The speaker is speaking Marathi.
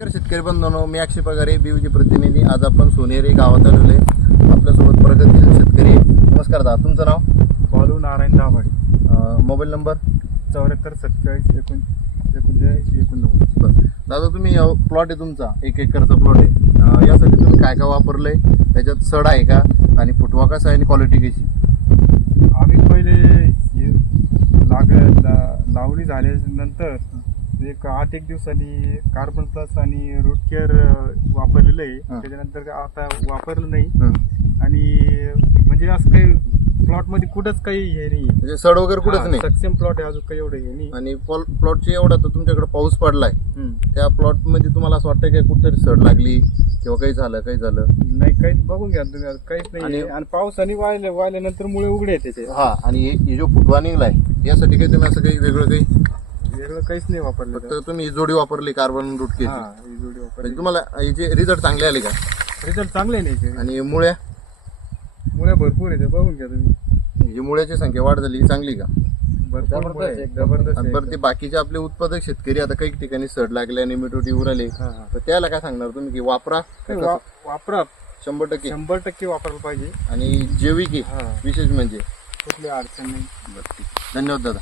नमस्कार शेतकरी बंधूंनो मी अक्षय पगारे बीयूचे प्रतिनिधी. आज आपण सोनेरी गावात आलेलो आहे. आपल्यासोबत प्रगतील शेतकरी. नमस्कार दादा तुमचं नाव? बालू नारायण दाभाडे. Mobile number? चौऱ्याहत्तर सत्तेचाळीस एकूण एकोणचाळीस एकोणनव्वद. बरं. दादा तुम्ही प्लॉट आहे तुमचा. एक एकरचा प्लॉट आहे. यासाठी तुम्ही काय काय वापरलंय? त्याच्यात सड आहे का? आणि फुटवा कसा आहे आणि क्वालिटी कशी? आम्ही पहिले लाग ला- लावणी झाल्यानंतर एक आठ एक दिवसांनी कार्बन प्लस आणि रूट केअर वापरलेलं आहे. हा. त्याच्यानंतर आता वापरलं नाही. हं. आणि म्हणजे असं काही प्लॉटमध्ये कुठंच काही हे नाही. म्हणजे सड वगैरे कुठंच नाही. सक्षम प्लॉट आहे अजून काही एवढं हे नाही. आणि प्लॉटची एवढा तर तुमच्याकडे पाऊस पडलाय. हम्म. त्या प्लॉटमध्ये तुम्हाला असं वाटतं की कुठतरी सड लागली किंवा काही झालं काही झालं? नाही काहीच बघून घ्या तुम्ही आता. काहीच नाही. आणि- आणि पावसाने वाहिले वाहिल्यानंतर मुळे उघडे आहेत त्याचे. हा आणि हे हे जो फुटवा निघलाय यासाठी काही तुम्ही असं काही वेगळं काही काहीच नाही वापरलं फक्त तुम्ही ही जोडी वापरली कार्बन रूट केची हा ही जोडी वापरली. म्हणजे तुम्हाला याचे रिझल्ट चांगले आले का? रिझल्ट चांगले नाही याचे. आणि मुळ्या? मुळे भरपूर आहे ते बघून घ्या तुम्ही. ही मुळ्याची संख्या वाढ झाली ही चांगली का? भरपूर मुळे आहे. जबरदस्त आणि आहे बरं ते बाकीचे आपले उत्पादक शेतकरी आता काही ठिकाणी सड लागले आणि मिटोटी उराले. हा, हा. तर त्याला काय सांगणार तुम्ही की वापरा? वा- वापरा. शंभर टक्के. शंभर टक्के वापरायला पाहिजे. आणि जैविक आहे हा. विशेष म्हणजे. कुठली अडचण नाही. धन्यवाद दादा.